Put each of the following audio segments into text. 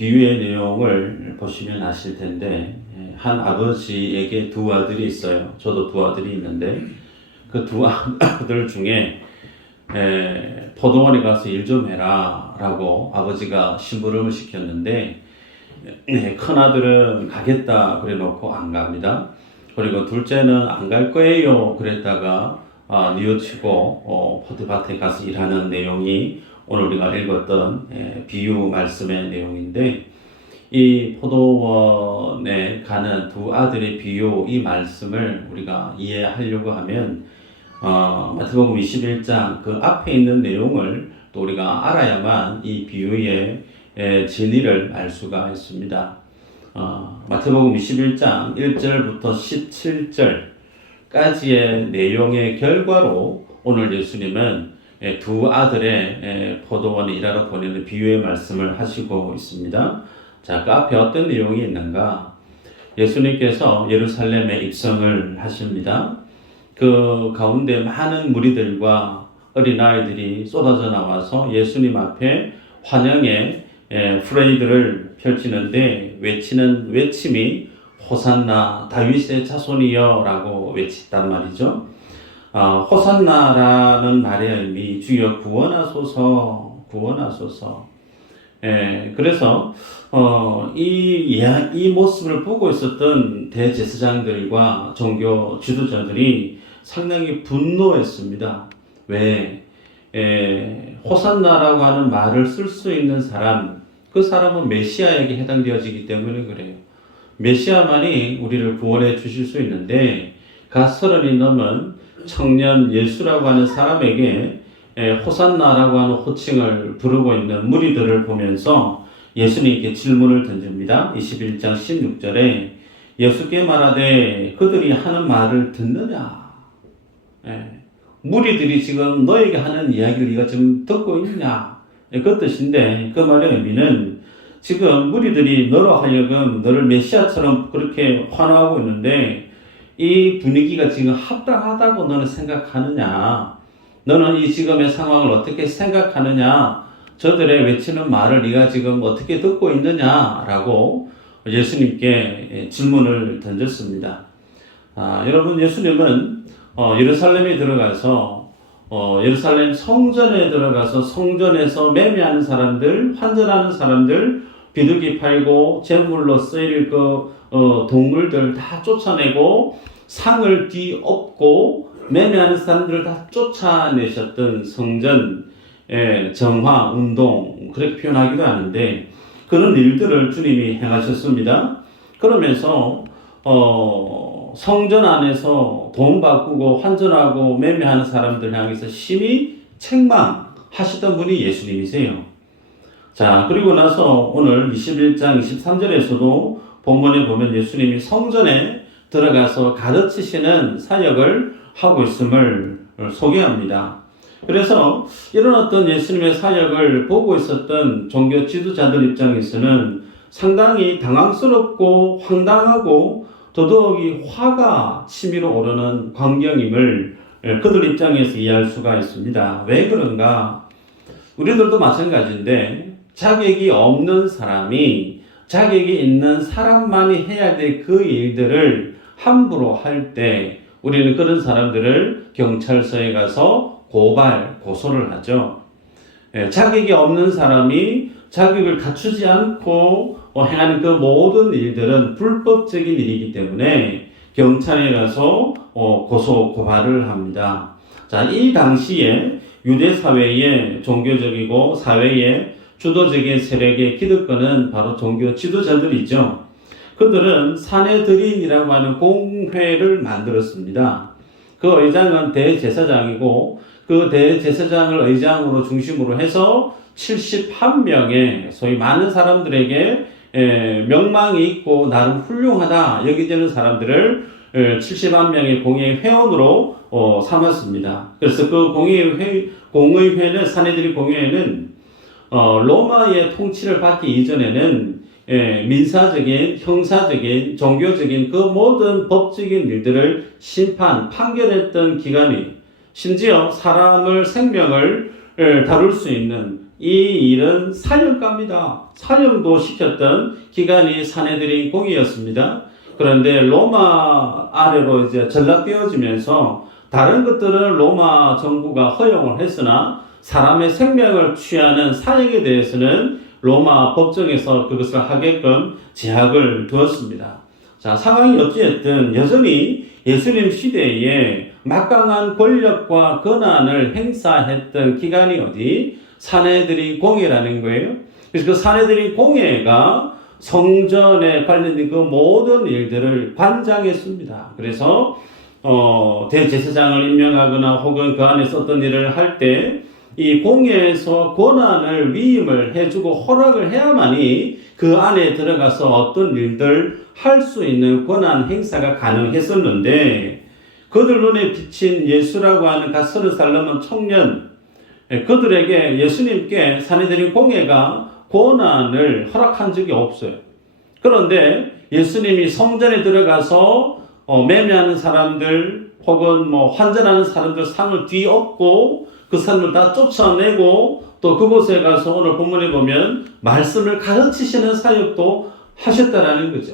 비유의 내용을 보시면 아실 텐데, 한 아버지에게 두 아들이 있어요. 저도 두 아들이 있는데 그 두 아들 중에 포도원에 가서 일 좀 해라 라고 아버지가 심부름을 시켰는데, 큰 아들은 가겠다 그래 놓고 안 갑니다. 그리고 둘째는 안 갈 거예요 그랬다가 뉘우치고 포도밭에 가서 일하는 내용이 오늘 우리가 읽었던 비유 말씀의 내용인데, 이 포도원에 가는 두 아들의 비유, 이 말씀을 우리가 이해하려고 하면 마태복음 21장 그 앞에 있는 내용을 또 우리가 알아야만 이 비유의 진리를 알 수가 있습니다. 마태복음 21장 1절부터 17절까지의 내용의 결과로 오늘 예수님은 두 아들의 포도원에 일하러 보내는 비유의 말씀을 하시고 있습니다. 자, 그 앞에 어떤 내용이 있는가? 예수님께서 예루살렘에 입성을 하십니다. 그 가운데 많은 무리들과 어린아이들이 쏟아져 나와서 예수님 앞에 환영의 프레이드를 펼치는데, 외치는 외침이 호산나 다윗의 자손이여 라고 외쳤단 말이죠. 호산나라는 말의 의미, 주여 구원하소서, 구원하소서. 그래서 이 모습을 보고 있었던 대제사장들과 종교 지도자들이 상당히 분노했습니다. 왜? 호산나라고 하는 말을 쓸 수 있는 사람, 그 사람은 메시아에게 해당되어지기 때문에 그래요. 메시아만이 우리를 구원해 주실 수 있는데, 갓 30이 넘은 청년 예수라고 하는 사람에게 호산나라고 하는 호칭을 부르고 있는 무리들을 보면서 예수님께 질문을 던집니다. 21장 16절에 예수께 말하되 그들이 하는 말을 듣느냐? 무리들이 지금 너에게 하는 이야기를 네가 지금 듣고 있냐? 그 뜻인데, 그 말의 의미는 지금 무리들이 너로 하여금 너를 메시아처럼 그렇게 환호하고 있는데, 이 분위기가 지금 합당하다고 너는 생각하느냐? 너는 이 지금의 상황을 어떻게 생각하느냐? 저들의 외치는 말을 네가 지금 어떻게 듣고 있느냐라고 예수님께 질문을 던졌습니다. 여러분, 예수님은 예루살렘에 들어가서 예루살렘 성전에 들어가서 성전에서 매매하는 사람들, 환전하는 사람들, 비둘기 팔고 제물로 쓰일 그 동물들 다 쫓아내고 상을 뒤엎고 매매하는 사람들을 다 쫓아내셨던 성전 정화 운동, 그렇게 표현하기도 하는데, 그런 일들을 주님이 행하셨습니다. 그러면서 성전 안에서 돈 바꾸고 환전하고 매매하는 사람들 향해서 심히 책망하시던 분이 예수님이세요. 자, 그리고 나서 오늘 21장 23절에서도 본문에 보면 예수님이 성전에 들어가서 가르치시는 사역을 하고 있음을 소개합니다. 그래서 이런 어떤 예수님의 사역을 보고 있었던 종교 지도자들 입장에서는 상당히 당황스럽고 황당하고 더더욱이 화가 치밀어 오르는 광경임을 그들 입장에서 이해할 수가 있습니다. 왜 그런가? 우리들도 마찬가지인데, 자격이 없는 사람이 자격이 있는 사람만이 해야 될 그 일들을 함부로 할 때 우리는 그런 사람들을 경찰서에 가서 고소를 하죠. 자격이 없는 사람이 자격을 갖추지 않고 행하는 그 모든 일들은 불법적인 일이기 때문에 경찰에 가서 고발을 합니다. 자, 이 당시에 유대 사회의 종교적이고 사회의 주도적인 세력의 기득권은 바로 종교 지도자들이죠. 그들은 사내들인이라고 하는 공회를 만들었습니다. 그 의장은 대제사장이고, 그 대제사장을 의장으로 중심으로 해서 71명의 소위 많은 사람들에게 명망이 있고 나름 훌륭하다 여겨지는 사람들을 71명의 공의 회원으로 삼았습니다. 그래서 그 공의회는, 사내들인 공의회는 로마의 통치를 받기 이전에는 민사적인, 형사적인, 종교적인 그 모든 법적인 일들을 판결했던 기관이, 심지어 사람을 생명을 다룰 수 있는 이 일은 사형감이다. 사형도 시켰던 기관이 사내들인 공이었습니다. 그런데 로마 아래로 이제 전락되어지면서 다른 것들은 로마 정부가 허용을 했으나 사람의 생명을 취하는 사형에 대해서는 로마 법정에서 그것을 하게끔 제약을 두었습니다. 자, 상황이 어찌됐든 여전히 예수님 시대에 막강한 권력과 권한을 행사했던 기관이 어디? 사내들인 공회라는 거예요. 그래서 그 사내들인 공회가 성전에 관련된 그 모든 일들을 관장했습니다. 그래서 대제사장을 임명하거나 혹은 그 안에서 어떤 일을 할 때 이 공회에서 권한을 위임을 해주고 허락을 해야만이 그 안에 들어가서 어떤 일들 할 수 있는 권한 행사가 가능했었는데, 그들 눈에 비친 예수라고 하는 갓 30살 넘은 청년, 그들에게 예수님께 사내들인 공회가 권한을 허락한 적이 없어요. 그런데 예수님이 성전에 들어가서 매매하는 사람들 혹은 환전하는 사람들 상을 뒤엎고 그 사람을 다 쫓아내고 또 그곳에 가서 오늘 본문에 보면 말씀을 가르치시는 사역도 하셨다라는 거죠.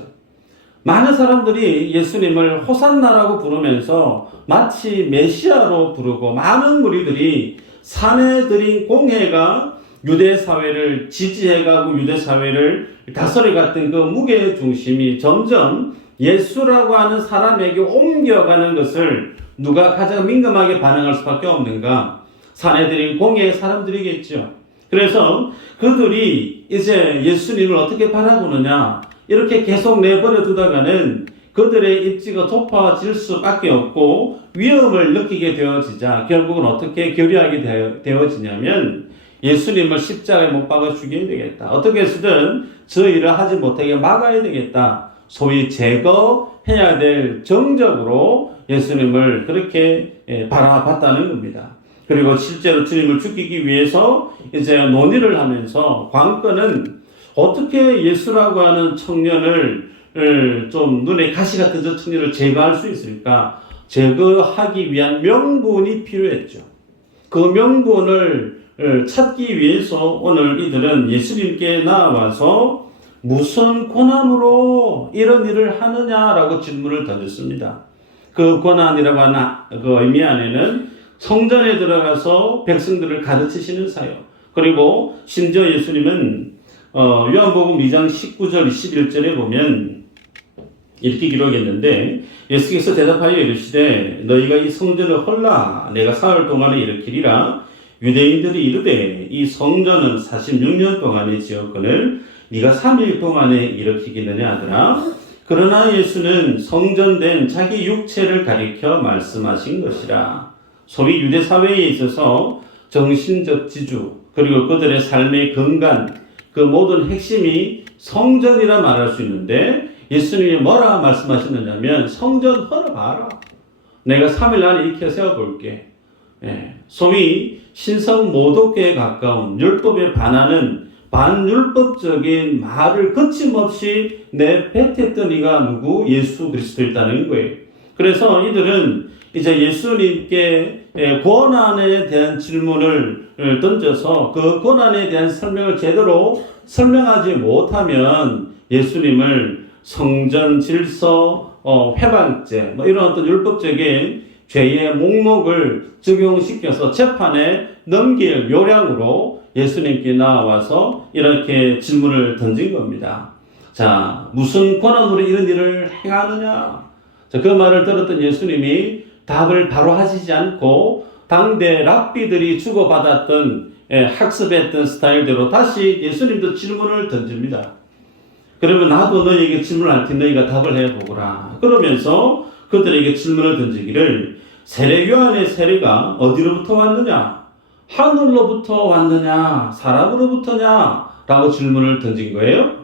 많은 사람들이 예수님을 호산나라고 부르면서 마치 메시아로 부르고, 많은 무리들이 사내들인 공회가 유대 사회를 지지해가고 유대 사회를 다스려갔던 그 무게 중심이 점점 예수라고 하는 사람에게 옮겨가는 것을 누가 가장 민감하게 반응할 수밖에 없는가? 사내들인 공회의 사람들이겠죠. 그래서 그들이 이제 예수님을 어떻게 바라보느냐, 이렇게 계속 내버려 두다가는 그들의 입지가 좁아질 수밖에 없고 위험을 느끼게 되어지자 결국은 어떻게 결의하게 되어지냐면 예수님을 십자가에 못 박아 죽여야 되겠다. 어떻게 해서든 저 일을 하지 못하게 막아야 되겠다. 소위 제거해야 될 정적으로 예수님을 그렇게 바라봤다는 겁니다. 그리고 실제로 주님을 죽이기 위해서 이제 논의를 하면서 관건은 어떻게 예수라고 하는 청년을 좀 눈에 가시 같은 저 청년을 제거할 수 있을까? 제거하기 위한 명분이 필요했죠. 그 명분을 찾기 위해서 오늘 이들은 예수님께 나와서 무슨 권한으로 이런 일을 하느냐라고 질문을 던졌습니다. 그 권한이라고 하는 그 의미 안에는 성전에 들어가서 백성들을 가르치시는 사역, 그리고 심지어 예수님은 요한복음 2장 19절 21절에 보면 이렇게 기록했는데, 예수께서 대답하여 이르시되 너희가 이 성전을 헐라 내가 사흘 동안에 일으키리라. 유대인들이 이르되 이 성전은 46년 동안에 지었거늘 네가 3일 동안에 일으키겠느냐 하더라. 그러나 예수는 성전된 자기 육체를 가리켜 말씀하신 것이라. 소위 유대 사회에 있어서 정신적 지주 그리고 그들의 삶의 근간, 그 모든 핵심이 성전이라 말할 수 있는데, 예수님이 뭐라 말씀하셨느냐면 성전 헐어봐라. 내가 3일 안에 일으켜 세워볼게. 소위 신성 모독계에 가까운 율법에 반하는 반율법적인 말을 거침없이 내뱉었던 이가 누구? 예수 그리스도였다는 거예요. 그래서 이들은 이제 예수님께 권한에 대한 질문을 던져서 그 권한에 대한 설명을 제대로 설명하지 못하면 예수님을 성전 질서 회방죄 이런 어떤 율법적인 죄의 목록을 적용시켜서 재판에 넘길 요량으로 예수님께 나와서 이렇게 질문을 던진 겁니다. 자, 무슨 권한으로 이런 일을 행하느냐? 자, 그 말을 들었던 예수님이 답을 바로 하시지 않고 당대 랍비들이 주고받았던 학습했던 스타일대로 다시 예수님도 질문을 던집니다. 그러면 나도 너희에게 질문할 테니 너희가 답을 해보거라. 그러면서 그들에게 질문을 던지기를 세례 요한의 세례가 어디로부터 왔느냐? 하늘로부터 왔느냐? 사람으로부터냐? 라고 질문을 던진 거예요.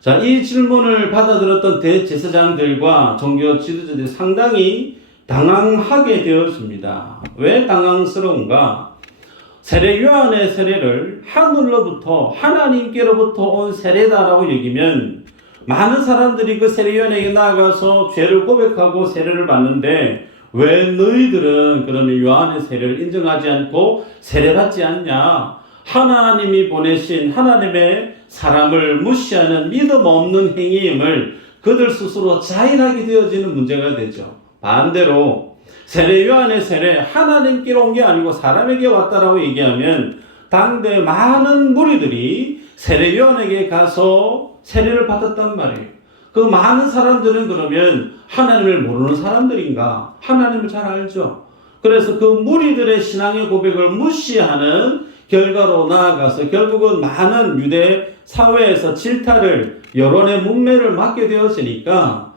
자, 이 질문을 받아들었던 대제사장들과 종교 지도자들이 상당히 당황하게 되었습니다. 왜 당황스러운가? 세례 요한의 세례를 하늘로부터 하나님께로부터 온 세례다라고 여기면 많은 사람들이 그 세례 요한에게 나아가서 죄를 고백하고 세례를 받는데 왜 너희들은 그러면 요한의 세례를 인정하지 않고 세례받지 않냐? 하나님이 보내신 하나님의 사람을 무시하는 믿음 없는 행위임을 그들 스스로 자인하게 되어지는 문제가 되죠. 반대로 세례 요한의 세례 하나님께로 온 게 아니고 사람에게 왔다라고 얘기하면 당대 많은 무리들이 세례 요한에게 가서 세례를 받았단 말이에요. 그 많은 사람들은 그러면 하나님을 모르는 사람들인가? 하나님을 잘 알죠. 그래서 그 무리들의 신앙의 고백을 무시하는 결과로 나아가서 결국은 많은 유대 사회에서 질타를, 여론의 문매를 맞게 되었으니까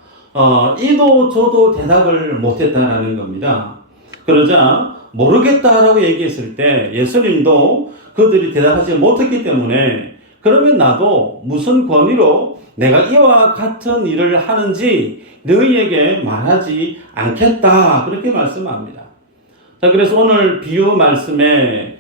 이도 저도 대답을 못했다라는 겁니다. 그러자 모르겠다라고 얘기했을 때 예수님도 그들이 대답하지 못했기 때문에 그러면 나도 무슨 권위로 내가 이와 같은 일을 하는지 너희에게 말하지 않겠다, 그렇게 말씀합니다. 자, 그래서 오늘 비유 말씀의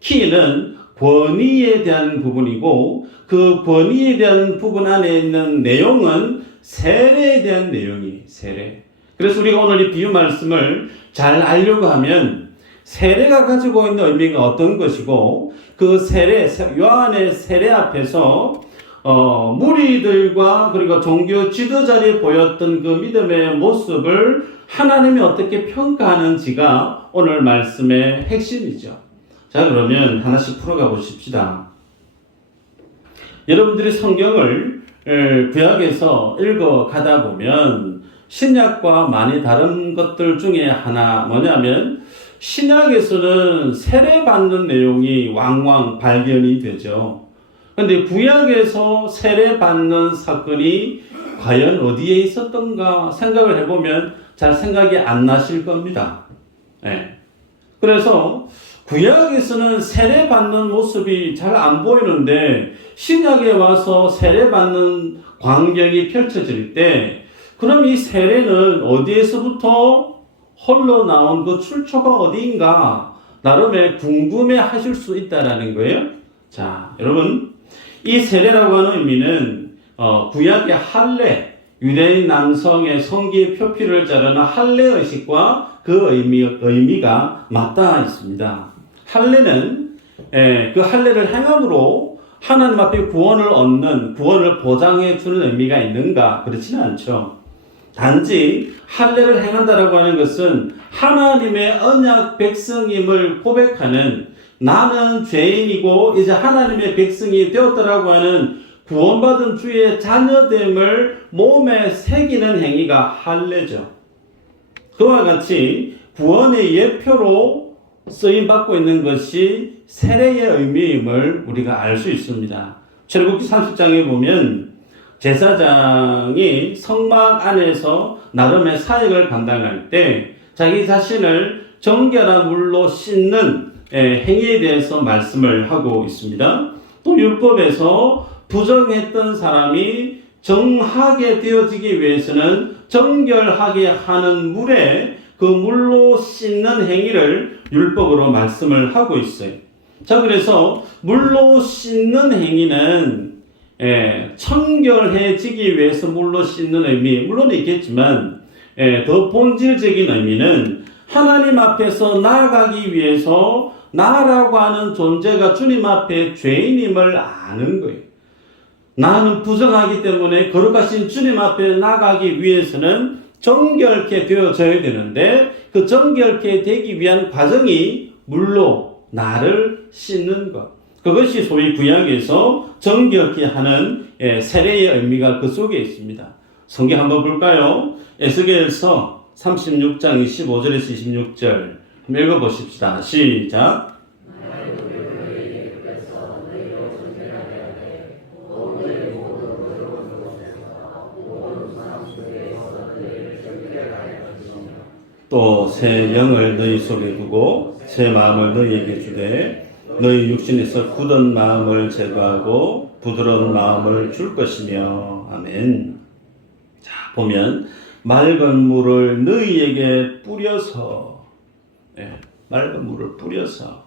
키는 권위에 대한 부분이고 그 권위에 대한 부분 안에 있는 내용은 세례에 대한 내용이 세례. 그래서 우리가 오늘 이 비유 말씀을 잘 알려고 하면 세례가 가지고 있는 의미가 어떤 것이고 그 세례, 요한의 세례 앞에서 무리들과 그리고 종교 지도자들이 보였던 그 믿음의 모습을 하나님이 어떻게 평가하는지가 오늘 말씀의 핵심이죠. 자, 그러면 하나씩 풀어가 보십시다. 여러분들이 성경을 구약에서 읽어 가다 보면 신약과 많이 다른 것들 중에 하나 뭐냐면 신약에서는 세례받는 내용이 왕왕 발견이 되죠. 그런데 구약에서 세례받는 사건이 과연 어디에 있었던가 생각을 해보면 잘 생각이 안 나실 겁니다. 네. 그래서 구약에서는 세례받는 모습이 잘 안 보이는데 신약에 와서 세례받는 광경이 펼쳐질 때 그럼 이 세례는 어디에서부터 흘러나온 그 출처가 어디인가 나름의 궁금해 하실 수 있다라는 거예요. 자, 여러분, 이 세례라고 하는 의미는 구약의 할례, 유대인 남성의 성기의 표피를 자르는 할례 의식과 그 의미가 맞닿아 있습니다. 할례는 그 할례를 행함으로 하나님 앞에 구원을 얻는, 구원을 보장해 주는 의미가 있는가? 그렇지는 않죠. 단지 할례를 행한다라고 하는 것은 하나님의 언약 백성임을 고백하는, 나는 죄인이고 이제 하나님의 백성이 되었다라고 하는 구원받은 주의 자녀됨을 몸에 새기는 행위가 할례죠. 그와 같이 구원의 예표로 쓰임받고 있는 것이 세례의 의미임을 우리가 알 수 있습니다. 출애굽기 30장에 보면 제사장이 성막 안에서 나름의 사역을 감당할 때 자기 자신을 정결한 물로 씻는 행위에 대해서 말씀을 하고 있습니다. 또 율법에서 부정했던 사람이 정하게 되어지기 위해서는 정결하게 하는 물에 그 물로 씻는 행위를 율법으로 말씀을 하고 있어요. 자, 그래서 물로 씻는 행위는 청결해지기 위해서 물로 씻는 의미, 물론 있겠지만 더 본질적인 의미는 하나님 앞에서 나아가기 위해서 나라고 하는 존재가 주님 앞에 죄인임을 아는 거예요. 나는 부정하기 때문에 거룩하신 주님 앞에 나가기 위해서는 정결케 되어져야 되는데 그 정결케 되기 위한 과정이 물로 나를 씻는 것. 그것이 소위 구약에서 정결케 하는 세례의 의미가 그 속에 있습니다. 성경 한번 볼까요? 에스겔서 36장 25절에서 26절 읽어보십시다. 시작. 또 새 영을 너희 속에 두고 새 마음을 너희에게 주되 너희 육신에서 굳은 마음을 제거하고 부드러운 마음을 줄 것이며. 아멘. 자, 보면 맑은 물을 너희에게 뿌려서, 맑은 물을 뿌려서,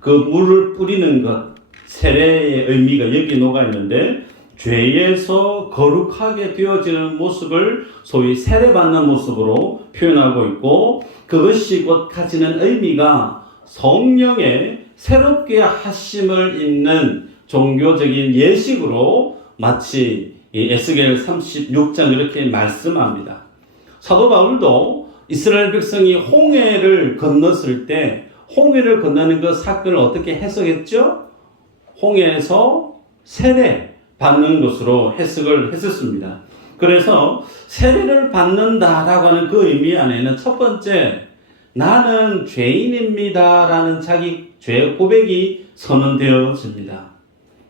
그 물을 뿌리는 것, 세례의 의미가 여기 녹아 있는데 죄에서 거룩하게 되어지는 모습을 소위 세례받는 모습으로 표현하고 있고 그것이 곧 가지는 의미가 성령의 새롭게 하심을 잇는 종교적인 예식으로 마치 에스겔 36장 이렇게 말씀합니다. 사도 바울도 이스라엘 백성이 홍해를 건넜을 때 홍해를 건너는 그 사건을 어떻게 해석했죠? 홍해에서 세례 받는 것으로 해석을 했었습니다. 그래서 세례를 받는다라고 하는 그 의미 안에는 첫 번째, 나는 죄인입니다 라는 자기 죄 고백이 선언되어집니다.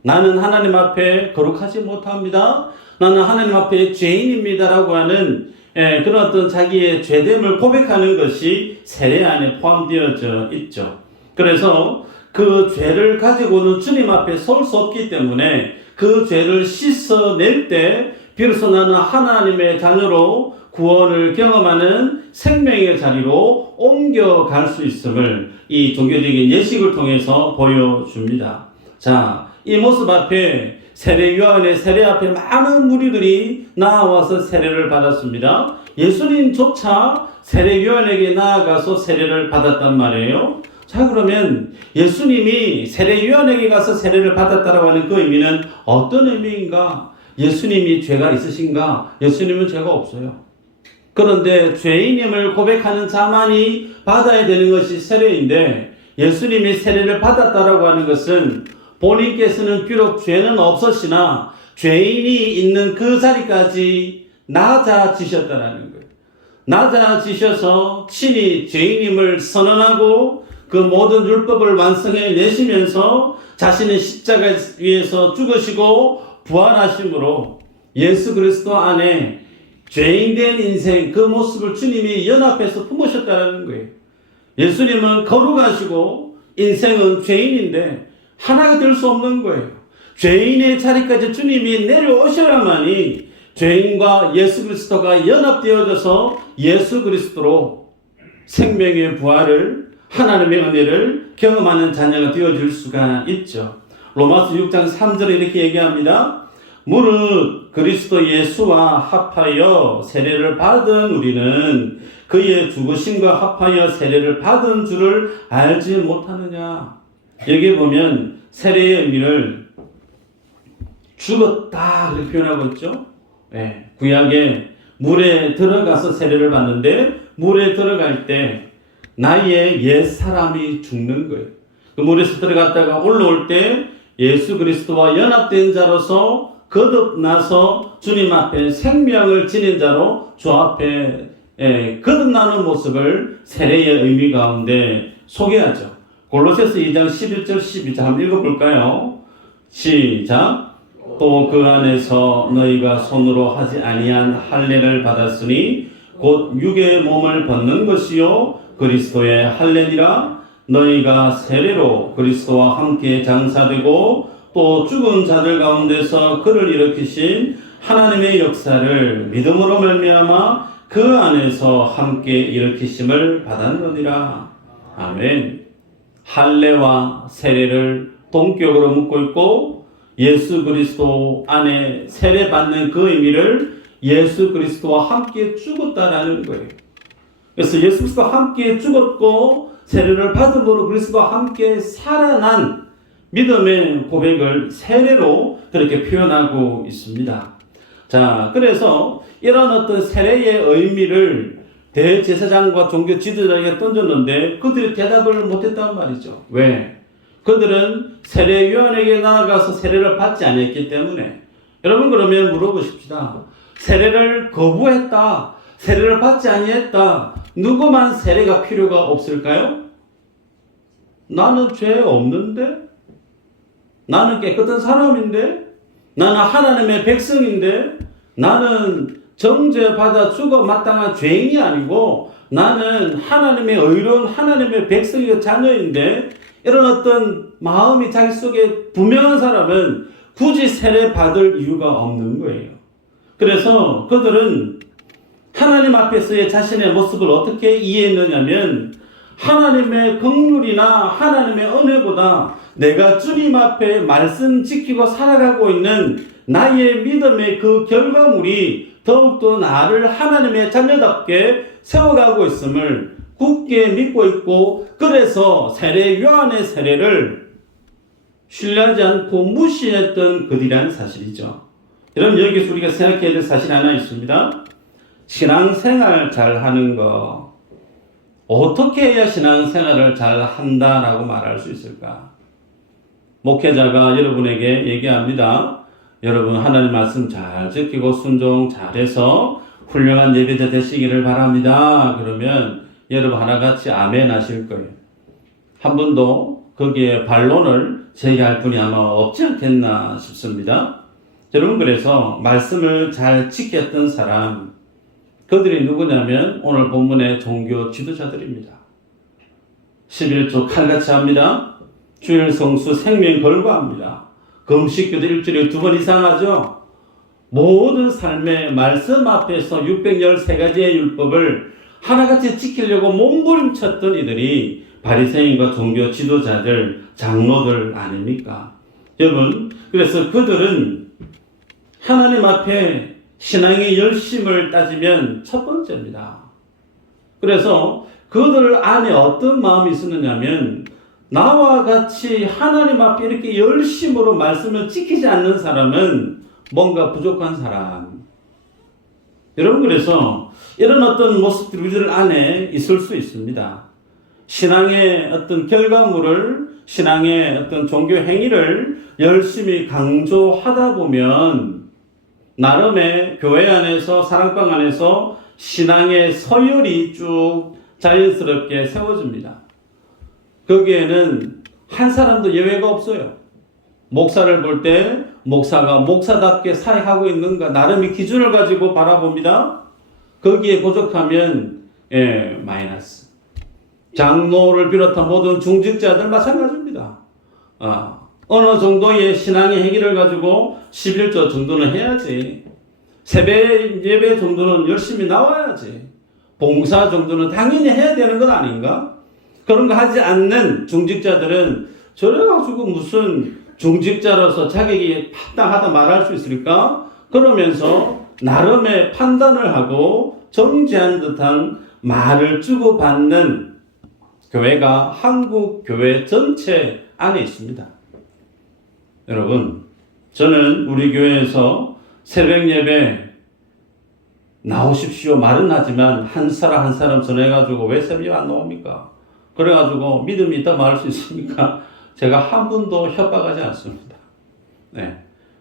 나는 하나님 앞에 거룩하지 못합니다. 나는 하나님 앞에 죄인입니다 라고 하는 그런 어떤 자기의 죄됨을 고백하는 것이 세례 안에 포함되어져 있죠. 그래서 그 죄를 가지고는 주님 앞에 설 수 없기 때문에 그 죄를 씻어낼 때 비로소 나는 하나님의 자녀로 구원을 경험하는 생명의 자리로 옮겨갈 수 있음을 이 종교적인 예식을 통해서 보여줍니다. 자, 이 모습 앞에 세례요한의 세례 앞에 많은 무리들이 나와서 세례를 받았습니다. 예수님조차 세례요한에게 나아가서 세례를 받았단 말이에요. 자, 그러면 예수님이 세례요한에게 가서 세례를 받았다라고 하는 그 의미는 어떤 의미인가? 예수님이 죄가 있으신가? 예수님은 죄가 없어요. 그런데 죄인임을 고백하는 자만이 받아야 되는 것이 세례인데, 예수님이 세례를 받았다라고 하는 것은 본인께서는 비록 죄는 없었으나 죄인이 있는 그 자리까지 낮아지셨다라는 거예요. 낮아지셔서 친히 죄인임을 선언하고 그 모든 율법을 완성해 내시면서 자신의 십자가 위에서 죽으시고 부활하심으로 예수 그리스도 안에 죄인된 인생 그 모습을 주님이 연합해서 품으셨다는 거예요. 예수님은 거룩하시고 인생은 죄인인데 하나가 될 수 없는 거예요. 죄인의 자리까지 주님이 내려오셔야만이 죄인과 예수 그리스도가 연합되어져서 예수 그리스도로 생명의 부활을, 하나님의 은혜를 경험하는 자녀가 되어질 수가 있죠. 로마서 6장 3절에 이렇게 얘기합니다. 무릇 그리스도 예수와 합하여 세례를 받은 우리는 그의 죽으심과 합하여 세례를 받은 줄을 알지 못하느냐. 여기 보면 세례의 의미를 죽었다 이렇게 표현하고 있죠. 네, 구약에 물에 들어가서 세례를 받는데 물에 들어갈 때 나의 옛 사람이 죽는 거예요. 그 물에서 들어갔다가 올라올 때 예수 그리스도와 연합된 자로서 거듭나서 주님 앞에 생명을 지닌 자로 주 앞에 거듭나는 모습을 세례의 의미 가운데 소개하죠. 골로새서 2장 11절 12절 한번 읽어볼까요? 시작. 또 그 안에서 너희가 손으로 하지 아니한 할례를 받았으니 곧 육의 몸을 벗는 것이요 그리스도의 할례니라. 너희가 세례로 그리스도와 함께 장사되고 또 죽은 자들 가운데서 그를 일으키신 하나님의 역사를 믿음으로 말미암아 그 안에서 함께 일으키심을 받았느니라. 아멘. 할례와 세례를 동격으로 묶고 있고 예수 그리스도 안에 세례받는 그 의미를 예수 그리스도와 함께 죽었다라는 거예요. 그래서 예수 그리스도와 함께 죽었고 세례를 받음으로 그리스도와 함께 살아난 믿음의 고백을 세례로 그렇게 표현하고 있습니다. 자, 그래서 이런 어떤 세례의 의미를 대제사장과 종교 지도자에게 던졌는데 그들이 대답을 못했단 말이죠. 왜? 그들은 세례요한에게 나아가서 세례를 받지 않았기 때문에. 여러분, 그러면 물어보십시다. 세례를 거부했다, 세례를 받지 아니했다, 누구만 세례가 필요가 없을까요? 나는 죄 없는데? 나는 깨끗한 사람인데? 나는 하나님의 백성인데? 나는 정죄받아 죽어 마땅한 죄인이 아니고 나는 하나님의 의로운 하나님의 백성의 자녀인데, 이런 어떤 마음이 자기 속에 분명한 사람은 굳이 세례 받을 이유가 없는 거예요. 그래서 그들은 하나님 앞에서의 자신의 모습을 어떻게 이해했느냐면, 하나님의 긍휼이나 하나님의 은혜보다 내가 주님 앞에 말씀 지키고 살아가고 있는 나의 믿음의 그 결과물이 더욱더 나를 하나님의 자녀답게 세워가고 있음을 굳게 믿고 있고, 그래서 세례 요한의 세례를 신뢰하지 않고 무시했던 그들이라는 사실이죠. 여러분, 여기서 우리가 생각해야 될 사실 하나 있습니다. 신앙생활 잘 하는 거, 어떻게 해야 신앙생활을 잘 한다라고 말할 수 있을까? 목회자가 여러분에게 얘기합니다. 여러분, 하나님 말씀 잘 지키고 순종 잘해서 훌륭한 예배자 되시기를 바랍니다. 그러면 여러분 하나같이 아멘 하실 거예요. 한 분도 거기에 반론을 제기할 분이 아마 없지 않겠나 싶습니다. 여러분, 그래서 말씀을 잘 지켰던 사람, 그들이 누구냐면 오늘 본문의 종교 지도자들입니다. 11조 칼같이 합니다. 주일 성수 생명 걸고합니다. 금식기도 일주일에 2번 이상 하죠. 모든 삶의 말씀 앞에서 613가지의 율법을 하나같이 지키려고 몸부림쳤던 이들이 바리새인과 종교 지도자들, 장로들 아닙니까? 여러분, 그래서 그들은 하나님 앞에 신앙의 열심을 따지면 첫 번째입니다. 그래서 그들 안에 어떤 마음이 있었느냐면, 나와 같이 하나님 앞에 이렇게 열심으로 말씀을 지키지 않는 사람은 뭔가 부족한 사람. 여러분, 그래서 이런 어떤 모습들이 우리들 안에 있을 수 있습니다. 신앙의 어떤 결과물을, 신앙의 어떤 종교 행위를 열심히 강조하다 보면 나름의 교회 안에서, 사랑방 안에서 신앙의 서열이 쭉 자연스럽게 세워집니다. 거기에는 한 사람도 예외가 없어요. 목사를 볼 때 목사가 목사답게 사역하고 있는가, 나름의 기준을 가지고 바라봅니다. 거기에 부족하면 마이너스. 장로를 비롯한 모든 중직자들 마찬가지입니다. 어느 정도의 신앙의 행위를 가지고 11조 정도는 해야지. 세배 예배 정도는 열심히 나와야지. 봉사 정도는 당연히 해야 되는 건 아닌가? 그런 거 하지 않는 중직자들은 저래가지고 무슨 중직자로서 자격이 합당하다 말할 수 있을까? 그러면서 나름의 판단을 하고 정죄한 듯한 말을 주고받는 교회가 한국 교회 전체 안에 있습니다. 여러분, 저는 우리 교회에서 새벽 예배 나오십시오 말은 하지만 한 사람 한 사람 전해가지고 왜 새벽 예배 안 나옵니까? 그래가지고 믿음이 있다고 말할 수 있습니까? 제가 한 번도 협박하지 않습니다. 네.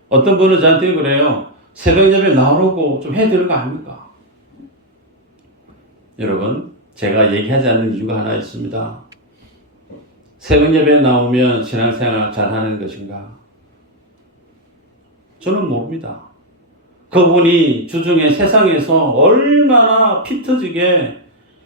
어떤 분은 저한테 그래요. 새벽 예배 나오라고 좀 해야 되는 거 아닙니까? 여러분, 제가 얘기하지 않는 이유가 하나 있습니다. 새벽 예배에 나오면 신앙생활 잘하는 것인가? 저는 모릅니다. 그분이 주중에 세상에서 얼마나 피 터지게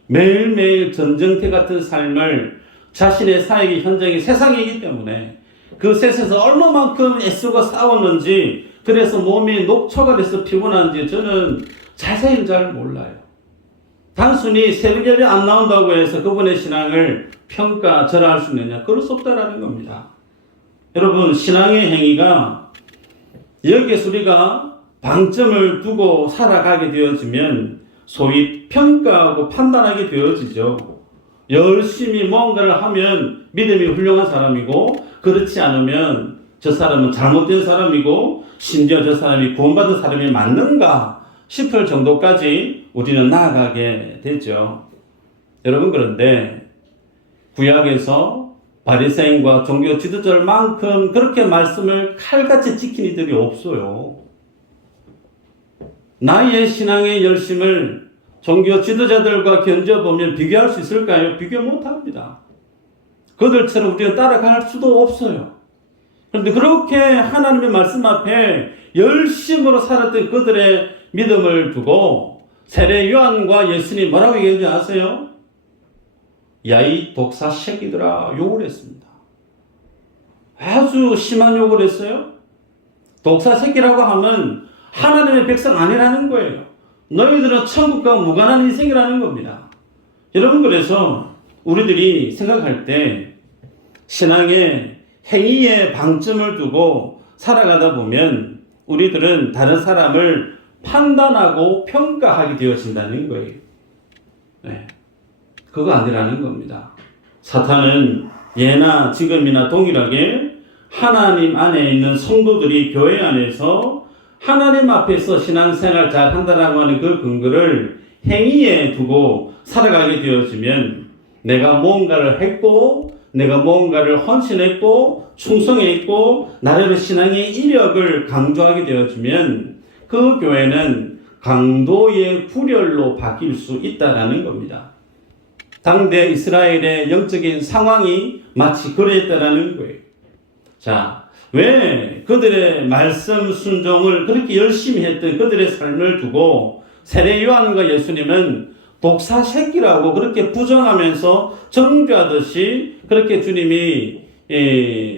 매일매일 전쟁터 같은 삶을 자신의 사역의 현장이 세상이기 때문에 그 셋에서 얼마만큼 애쓰고 싸웠는지, 그래서 몸이 녹초가 돼서 피곤한지 저는 자세히 잘 몰라요. 단순히 새벽 예배 안 나온다고 해서 그분의 신앙을 평가절하할 수 있느냐? 그럴 수 없다라는 겁니다. 여러분, 신앙의 행위가 여기에서 우리가 방점을 두고 살아가게 되어지면 소위 평가하고 판단하게 되어지죠. 열심히 뭔가를 하면 믿음이 훌륭한 사람이고, 그렇지 않으면 저 사람은 잘못된 사람이고, 심지어 저 사람이 구원받은 사람이 맞는가 싶을 정도까지 우리는 나아가게 되죠. 여러분, 그런데 구약에서 바리새인과 종교 지도자들만큼 그렇게 말씀을 칼같이 지킨 이들이 없어요. 나의 신앙의 열심을 종교 지도자들과 견뎌보면 비교할 수 있을까요? 비교 못합니다. 그들처럼 우리가 따라갈 수도 없어요. 그런데 그렇게 하나님의 말씀 앞에 열심으로 살았던 그들의 믿음을 두고 세례 요한과 예수님이 뭐라고 얘기했는지 아세요? 야, 이 독사 새끼들아, 욕을 했습니다. 아주 심한 욕을 했어요. 독사 새끼라고 하면 하나님의 백성 아니라는 거예요. 너희들은 천국과 무관한 인생이라는 겁니다. 여러분, 그래서 우리들이 생각할 때 신앙의 행위에 방점을 두고 살아가다 보면 우리들은 다른 사람을 판단하고 평가하게 되어진다는 거예요. 네. 그거 아니라는 겁니다. 사탄은 예나 지금이나 동일하게 하나님 안에 있는 성도들이 교회 안에서 하나님 앞에서 신앙생활 잘 한다라고 하는 그 근거를 행위에 두고 살아가게 되어지면 내가 뭔가를 했고 내가 뭔가를 헌신했고 충성했고 나름의 신앙의 이력을 강조하게 되어지면 그 교회는 강도의 구렬로 바뀔 수 있다라는 겁니다. 당대 이스라엘의 영적인 상황이 마치 그랬다라는 거예요. 자, 왜 그들의 말씀 순종을 그렇게 열심히 했던 그들의 삶을 두고 세례 요한과 예수님은 독사 새끼라고 그렇게 부정하면서 정죄하듯이 그렇게 주님이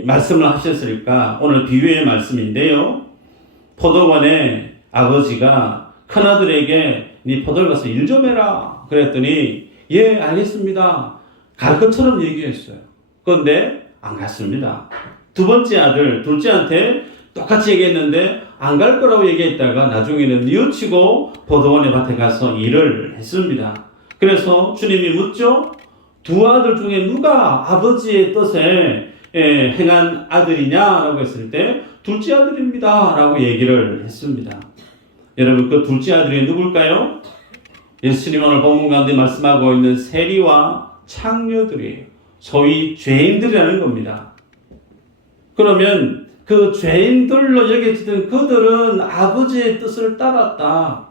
말씀을 하셨을까? 오늘 비유의 말씀인데요. 포도원에 아버지가 큰아들에게 네 포도를 가서 일 좀 해라 그랬더니 예 알겠습니다 갈 것처럼 얘기했어요. 그런데 안 갔습니다. 두 번째 아들 둘째한테 똑같이 얘기했는데 안 갈 거라고 얘기했다가 나중에는 뉘우치고 포도원의 밭에 가서 일을 했습니다. 그래서 주님이 묻죠. 두 아들 중에 누가 아버지의 뜻에 행한 아들이냐라고 했을 때 둘째 아들입니다 라고 얘기를 했습니다. 여러분 그 둘째 아들이 누굴까요? 예수님 오늘 본문 가운데 말씀하고 있는 세리와 창녀들이에요. 소위 죄인들이라는 겁니다. 그러면 그 죄인들로 여겨지던 그들은 아버지의 뜻을 따랐다.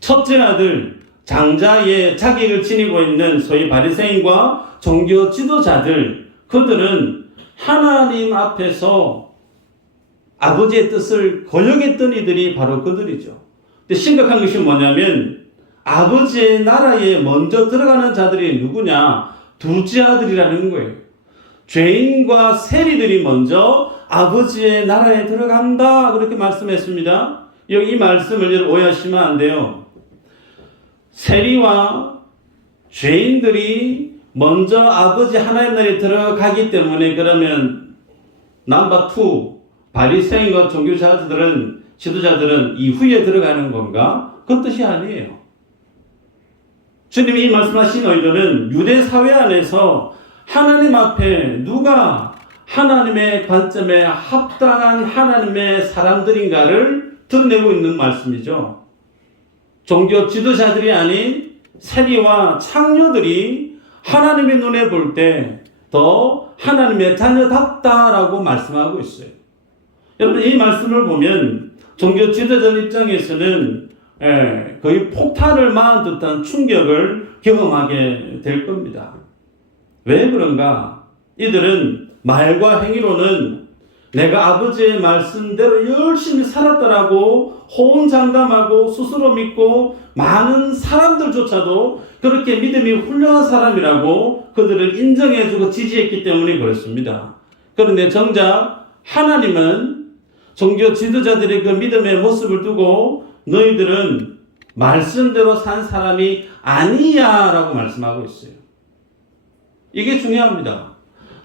첫째 아들 장자의 자격을 지니고 있는 소위 바리새인과 종교 지도자들 그들은 하나님 앞에서 아버지의 뜻을 거역했던 이들이 바로 그들이죠. 근데 심각한 것이 뭐냐면 아버지의 나라에 먼저 들어가는 자들이 누구냐? 둘째 아들이라는 거예요. 죄인과 세리들이 먼저 아버지의 나라에 들어간다 그렇게 말씀했습니다. 여기 이 말씀을 여러분 오해하시면 안 돼요. 세리와 죄인들이 먼저 아버지 하나님 나라에 들어가기 때문에 그러면 넘버 2 바리새인과 종교자들은 지도자들은 이후에 들어가는 건가? 그 뜻이 아니에요. 주님이 말씀하신 의도는 유대 사회 안에서 하나님 앞에 누가 하나님의 관점에 합당한 하나님의 사람들인가를 드러내고 있는 말씀이죠. 종교 지도자들이 아닌 세리와 창녀들이 하나님의 눈에 볼 때 더 하나님의 자녀답다라고 말씀하고 있어요. 여러분 이 말씀을 보면 종교 지도자 입장에서는 거의 폭탄을 맞은 듯한 충격을 경험하게 될 겁니다. 왜 그런가? 이들은 말과 행위로는 내가 아버지의 말씀대로 열심히 살았다라고 호언장담하고 스스로 믿고 많은 사람들조차도 그렇게 믿음이 훌륭한 사람이라고 그들을 인정해주고 지지했기 때문에 그렇습니다. 그런데 정작 하나님은 종교 지도자들의 그 믿음의 모습을 두고 너희들은 말씀대로 산 사람이 아니야 라고 말씀하고 있어요. 이게 중요합니다.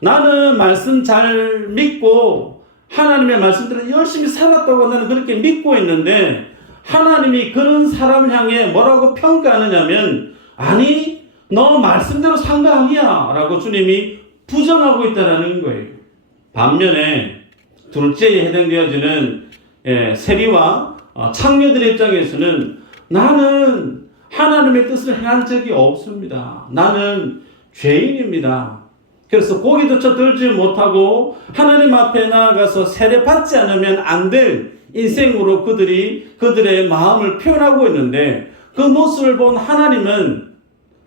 나는 말씀 잘 믿고 하나님의 말씀대로 열심히 살았다고 나는 그렇게 믿고 있는데 하나님이 그런 사람을 향해 뭐라고 평가하느냐면 아니 너 말씀대로 산 거 아니야 라고 주님이 부정하고 있다는 거예요. 반면에 둘째에 해당되어지는 세리와 창녀들의 입장에서는 나는 하나님의 뜻을 행한 적이 없습니다. 나는 죄인입니다. 그래서 고기조차 들지 못하고 하나님 앞에 나아가서 세례받지 않으면 안 될 인생으로 그들이 그들의 마음을 표현하고 있는데 그 모습을 본 하나님은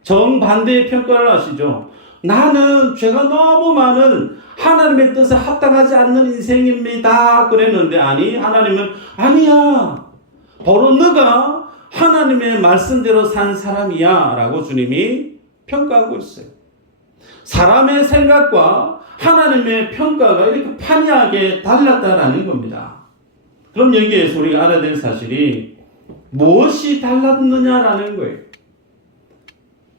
정반대의 평가를 하시죠. 나는 죄가 너무 많은 하나님의 뜻에 합당하지 않는 인생입니다. 그랬는데 아니 하나님은 아니야. 바로 너가 하나님의 말씀대로 산 사람이야 라고 주님이 평가하고 있어요. 사람의 생각과 하나님의 평가가 이렇게 판이하게 달랐다라는 겁니다. 그럼 여기에서 우리가 알아야 될 사실이 무엇이 달랐느냐라는 거예요.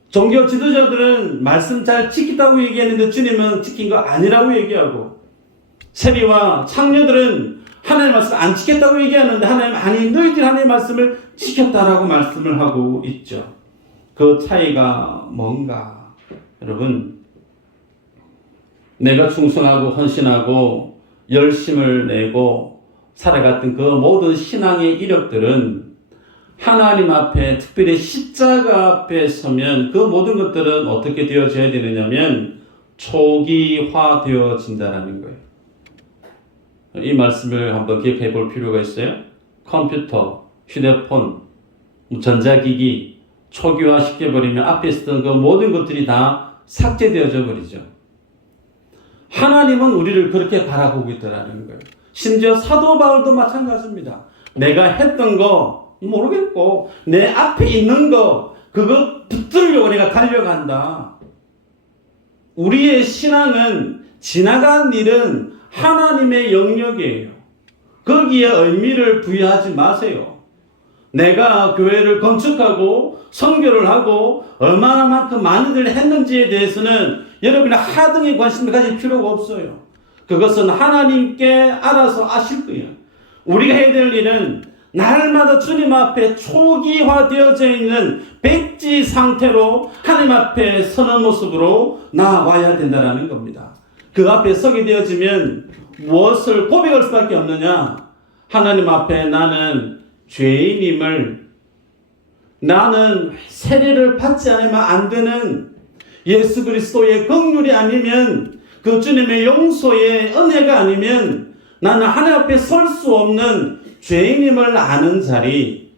종교 지도자들은 말씀 잘 지켰다고 얘기했는데 주님은 지킨 거 아니라고 얘기하고 세리와 창녀들은 하나님의 말씀 안 지켰다고 얘기하는데 하나님 아니 너희들 하나님의 말씀을 지켰다라고 말씀을 하고 있죠. 그 차이가 뭔가? 여러분, 내가 충성하고 헌신하고 열심을 내고 살아갔던 그 모든 신앙의 이력들은 하나님 앞에, 특별히 십자가 앞에 서면 그 모든 것들은 어떻게 되어져야 되느냐면 초기화되어진다는 거예요. 이 말씀을 한번 기억해 볼 필요가 있어요. 컴퓨터, 휴대폰, 전자기기 초기화 시켜버리면 앞에 있었던 그 모든 것들이 다 삭제되어져 버리죠. 하나님은 우리를 그렇게 바라보고 있더라는 거예요. 심지어 사도 바울도 마찬가지입니다. 내가 했던 거 모르겠고 내 앞에 있는 거 그거 붙들려고 내가 달려간다. 우리의 신앙은 지나간 일은 하나님의 영역이에요. 거기에 의미를 부여하지 마세요. 내가 교회를 건축하고 선교를 하고 얼마나만큼 많이들 했는지에 대해서는 여러분이 하등의 관심을 가질 필요가 없어요. 그것은 하나님께 알아서 아실 거예요. 우리가 해야 될 일은 날마다 주님 앞에 초기화되어져 있는 백지 상태로 하나님 앞에 서는 모습으로 나와야 된다는 겁니다. 그 앞에 서게 되어지면 무엇을 고백할 수밖에 없느냐? 하나님 앞에 나는 죄인임을, 나는 세례를 받지 않으면 안 되는 예수 그리스도의 긍휼이 아니면, 그 주님의 용서의 은혜가 아니면 나는 하나님 앞에 설 수 없는 죄인임을 아는 자리,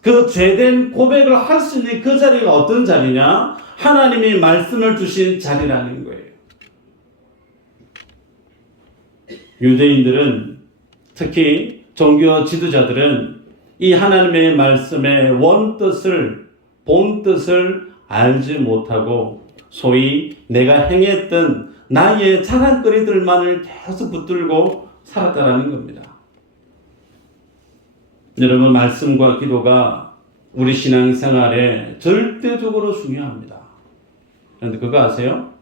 그 죄된 고백을 할 수 있는 그 자리가 어떤 자리냐? 하나님이 말씀을 주신 자리라는 거예요. 유대인들은, 특히 종교 지도자들은 이 하나님의 말씀의 원뜻을, 본뜻을 알지 못하고 소위 내가 행했던 나의 자랑거리들만을 계속 붙들고 살았다라는 겁니다. 여러분, 말씀과 기도가 우리 신앙생활에 절대적으로 중요합니다. 그런데 그거 아세요?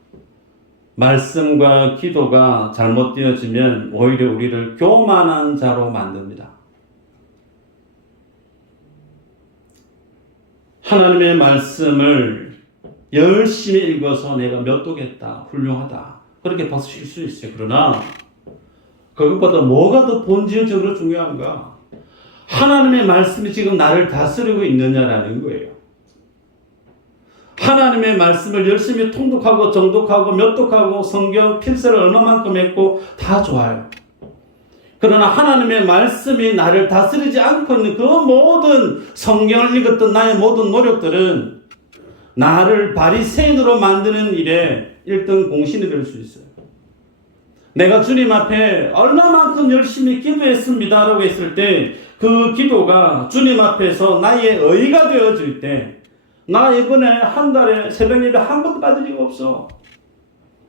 말씀과 기도가 잘못되어지면 오히려 우리를 교만한 자로 만듭니다. 하나님의 말씀을 열심히 읽어서 내가 몇 도겠다, 훌륭하다, 그렇게 박수 칠 수 있어요. 그러나 그것보다 뭐가 더 본질적으로 중요한가? 하나님의 말씀이 지금 나를 다스리고 있느냐라는 거예요. 하나님의 말씀을 열심히 통독하고 정독하고 몇독하고 성경 필사를 얼마만큼 했고 다 좋아요. 그러나 하나님의 말씀이 나를 다스리지 않고 있는 그 모든 성경을 읽었던 나의 모든 노력들은 나를 바리새인으로 만드는 일에 1등 공신이 될 수 있어요. 내가 주님 앞에 얼마만큼 열심히 기도했습니다 라고 했을 때 그 기도가 주님 앞에서 나의 의가 되어질 때, 나 이번에 한 달에 새벽 예배 한 번도 빠진 적 없어,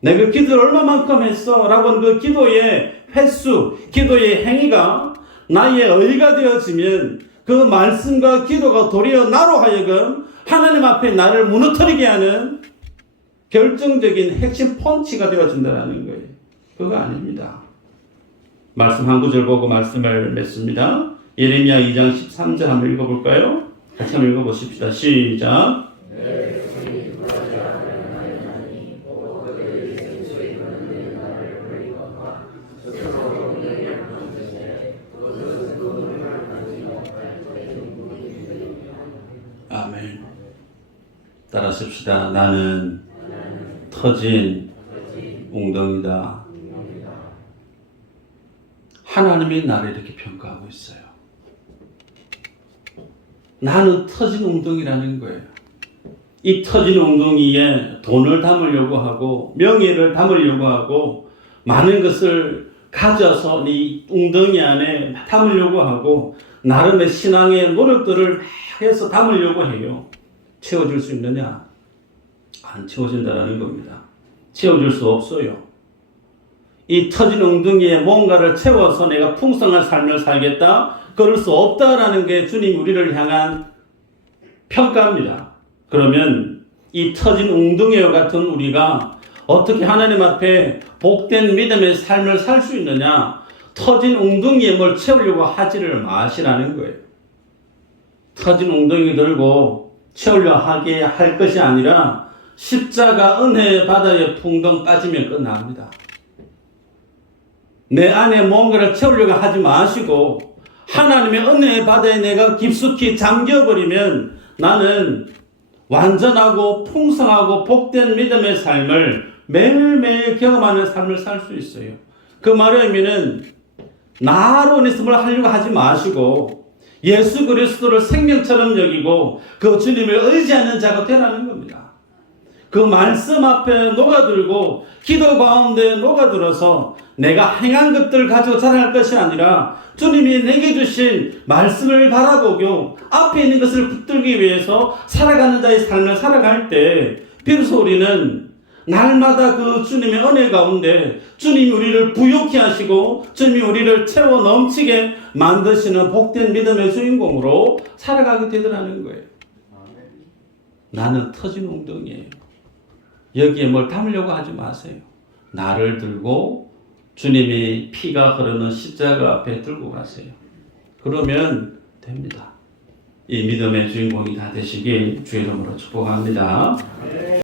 내가 기도를 얼마만큼 했어 라고 하는 그 기도의 횟수, 기도의 행위가 나의 의가 되어지면 그 말씀과 기도가 도리어 나로 하여금 하나님 앞에 나를 무너뜨리게 하는 결정적인 핵심 펀치가 되어진다는 거예요. 그거 아닙니다. 말씀 한 구절 보고 말씀을 맺습니다. 예레미야 2장 13절 한번 읽어볼까요? 같이 한번 읽어보십시다. 시작. 아멘. 따라하십시다. 나는 터진 웅덩이다. 하나님이 나를 이렇게 평가하고 있어요. 나는 터진 웅덩이라는 거예요. 이 터진 웅덩이에 돈을 담으려고 하고 명예를 담으려고 하고 많은 것을 가져서 이 웅덩이 안에 담으려고 하고 나름의 신앙의 노력들을 해서 담으려고 해요. 채워줄 수 있느냐? 안 채워진다는 겁니다. 채워줄 수 없어요. 이 터진 웅덩이에 뭔가를 채워서 내가 풍성한 삶을 살겠다? 그럴 수 없다라는 게 주님 우리를 향한 평가입니다. 그러면 이 터진 웅덩이와 같은 우리가 어떻게 하나님 앞에 복된 믿음의 삶을 살 수 있느냐? 터진 웅덩이에 뭘 채우려고 하지를 마시라는 거예요. 터진 웅덩이 들고 채우려 하게 할 것이 아니라 십자가 은혜의 바다에 풍덩 빠지면 끝납니다. 내 안에 뭔가를 채우려고 하지 마시고 하나님의 은혜의 바다에 내가 깊숙이 잠겨버리면 나는 완전하고 풍성하고 복된 믿음의 삶을 매일매일 경험하는 삶을 살 수 있어요. 그 말의 의미는 나로 인해서 뭘 하려고 하지 마시고 예수 그리스도를 생명처럼 여기고 그 주님을 의지하는 자가 되라는 겁니다. 그 말씀 앞에 녹아들고 기도 가운데 녹아들어서 내가 행한 것들을 가지고 자랑할 것이 아니라 주님이 내게 주신 말씀을 바라보고 앞에 있는 것을 붙들기 위해서 살아가는 자의 삶을 살아갈 때 비로소 우리는 날마다 그 주님의 은혜 가운데 주님이 우리를 부욕케 하시고 주님이 우리를 채워 넘치게 만드시는 복된 믿음의 주인공으로 살아가게 되더라는 거예요. 나는 터진 웅덩이에요. 여기에 뭘 담으려고 하지 마세요. 나를 들고 주님이 피가 흐르는 십자가 앞에 들고 가세요. 그러면 됩니다. 이 믿음의 주인공이 다 되시길 주의 이름으로 축복합니다.